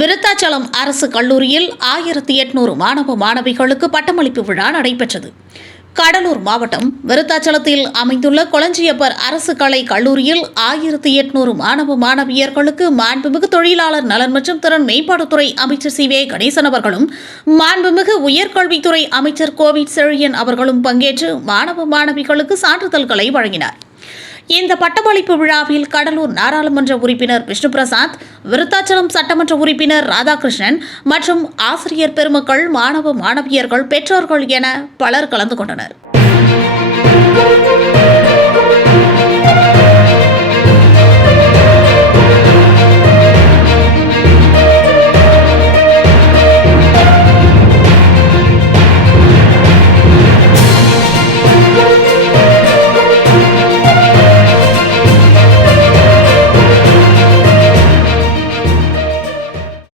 விருத்தாச்சலம் அரசு கல்லூரியில் 1800 மாணவ மாணவிகளுக்கு பட்டமளிப்பு விழா நடைபெற்றது. கடலூர் மாவட்டம் விருத்தாச்சலத்தில் அமைந்துள்ள கொளஞ்சியப்பர் அரசு கலை கல்லூரியில் 1800 மாணவ மாணவியர்களுக்கு மாண்புமிகு தொழிலாளர் நலன் மற்றும் திறன் மேம்பாட்டுத்துறை அமைச்சர் சி. வே. கணேசன் அவர்களும் மாண்புமிகு உயர்கல்வித்துறை அமைச்சர் கோவிட் செழியன் அவர்களும் பங்கேற்று மாணவ மாணவிகளுக்கு சான்றிதழ்களை வழங்கினார். இந்த பட்டமளிப்பு விழாவில் கடலூர் நாடாளுமன்ற உறுப்பினர் விஷ்ணு பிரசாத், விருத்தாச்சலம் சட்டமன்ற உறுப்பினர் ராதாகிருஷ்ணன் மற்றும் ஆசிரியர் பெருமக்கள், மாணவ மாணவியர்கள், பெற்றோர்கள் என பலர் கலந்து கொண்டனர்.